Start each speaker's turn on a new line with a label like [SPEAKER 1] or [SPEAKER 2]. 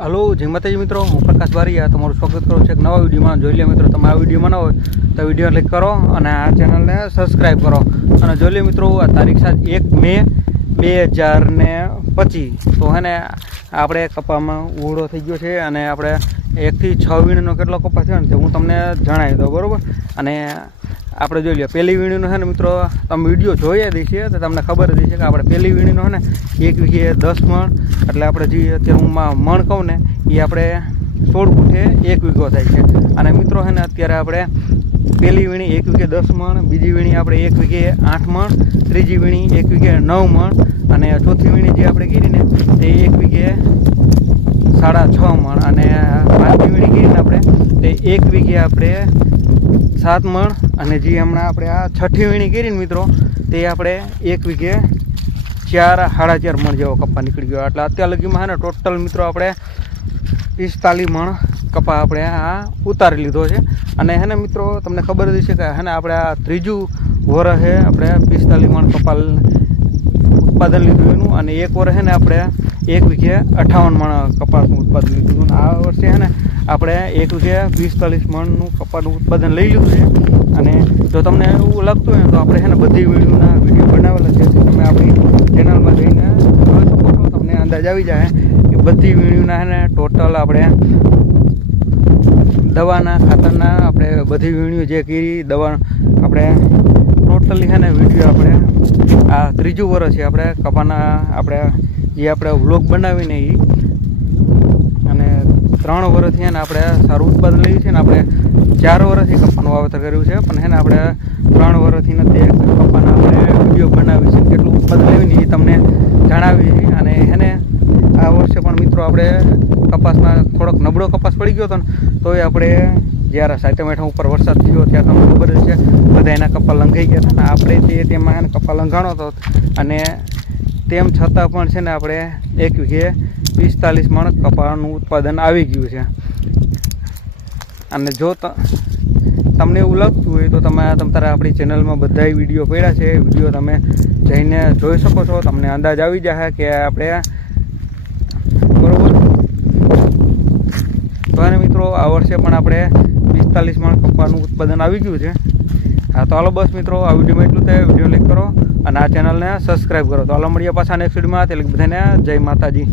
[SPEAKER 1] Hello, જય માતાજી મિત્રો, હું પ્રકાશ બારીયા, તમારું સ્વાગત કરું છું એક નવા વિડીયોમાં. જોઈ લે મિત્રો, તમે આ વિડીયોમાં ન હોય તો વીડિયો ક્લિક કરો અને આ ચેનલને સબસ્ક્રાઈબ કરો. અને જોઈ લે મિત્રો, આ તારીખ સાત એક મે બે હજાર ને પચીસ. તો હે ને, આપણે કપામાં ઉવડો થઈ ગયો છે અને આપણે એકથી છ વીણનો કેટલો કપા થયો ને તે હું તમને જણાવી દઉં, બરાબર? અને આપણે જોઈ લઈએ પહેલી વીણીનો છે ને મિત્રો, તમે વીડિયો જોઈએ દઈ છે તો તમને ખબર જ છે કે આપણે પહેલી વીણીનો છે ને, એક વીઘે દસ મણ, એટલે આપણે જે અત્યારે હું મણ કહું ને, એ આપણે સોળ ફૂટે એક વીઘો થાય છે. અને મિત્રો છે ને, અત્યારે આપણે પહેલી વીણી એક વીઘે દસ મણ, બીજી વીણી આપણે એક વીઘે આઠ મણ, ત્રીજી વીણી એક વીઘે નવ મણ, અને ચોથી વીણી જે આપણે કીધી ને, તે એક વીઘે સાડા છ મણ, અને પાંચમી વીણી કીધી ને આપણે, તે એક વીઘે આપણે સાત મણ અને જે હમણાં આપણે આ છઠ્ઠી વીણી કરીને મિત્રો, તે આપણે એક વીઘે ચાર, સાડા ચાર મણ જેવો કપા નીકળી ગયો. એટલે અત્યાર લગીમાં હે ને ટોટલ મિત્રો આપણે પિસ્તાલીસ મણ કપા આપણે આ ઉતારી લીધો છે. અને હે ને મિત્રો, તમને ખબર જ છે કે હે ને આપણે આ ત્રીજું વરસ આપણે પિસ્તાલીસ મણ કપા ઉત્પાદન લીધું એનું. અને એક વર્ષ છે ને આપણે એક વીઘે અઠાવન મણ કપાસનું ઉત્પાદન લીધું હતું. આ વર્ષે છે ને, આપણે એક વીઘે ચાલીસ મણનું કપાસનું ઉત્પાદન લઈ લીધું છે. અને જો તમને એવું લાગતું હોય તો આપણે છે ને બધી વિડીયોના વીડિયો બનાવેલા છે. તમે આપણી ચેનલમાં જઈને જોઈ શકો છો. તમને અંદાજ આવી જાય કે બધી વિડીયોના ને, ટોટલ આપણે દવાના ખાતરના આપણે બધી વીણીઓ જે કરી, દવા આપણે ટોટલી છે ને વીડિયો આપણે આ ત્રીજું વર્ષ છે આપણે કપાના આપણે જે આપણે વ્લોગ બનાવીને એ અને ત્રણ વર્ષથી એને આપણે સારું ઉત્પાદન લઈએ છીએ ને આપણે ચાર વર્ષથી કપાનું વાવેતર કર્યું છે. પણ એને આપણે ત્રણ વર્ષથી નથી કપ્પાના આપણે વીડિયો બનાવી છે કેટલું ઉત્પાદન લેવી એ તમને જણાવી અને એને આ વર્ષે પણ મિત્રો આપણે કપાસમાં થોડોક નબળો કપાસ પડી ગયો હતો ને, તોય આપણે જ્યારે સાતમ આઠમ ઉપર વરસાદ થયો ત્યારે તમને ખબર છે બધા એના કપા લંઘાઈ ગયા હતા ને આપણે તે તેમાં એને કપા લંઘાણો હતો. અને તેમ છતાં પણ છે ને આપણે એક વીઘે પિસ્તાલીસ મણ કપાળનું ઉત્પાદન આવી ગયું છે. અને જો તમને એવું લાગતું હોય તો તમે તમારા આપણી ચેનલમાં બધાય વીડિયો પડ્યા છે. એ વીડિયો તમે જઈને જોઈ શકો છો. તમને અંદાજ આવી જશે કે આપણે બરોબર. તો મિત્રો, આ વર્ષે પણ આપણે પિસ્તાલીસ મણ કપાળનું ઉત્પાદન આવી ગયું છે. હા, તો હાલો બસ મિત્રો, આ વિડીયોમાં એટલું થાય વીડિયો લાઈક કરો અને આ ચેનલને સબસ્ક્રાઈબ કરો. તો હાલો મળીએ પાછા નેક્સ્ટ વિડીયોમાં. એટલે બધાને જય માતાજી.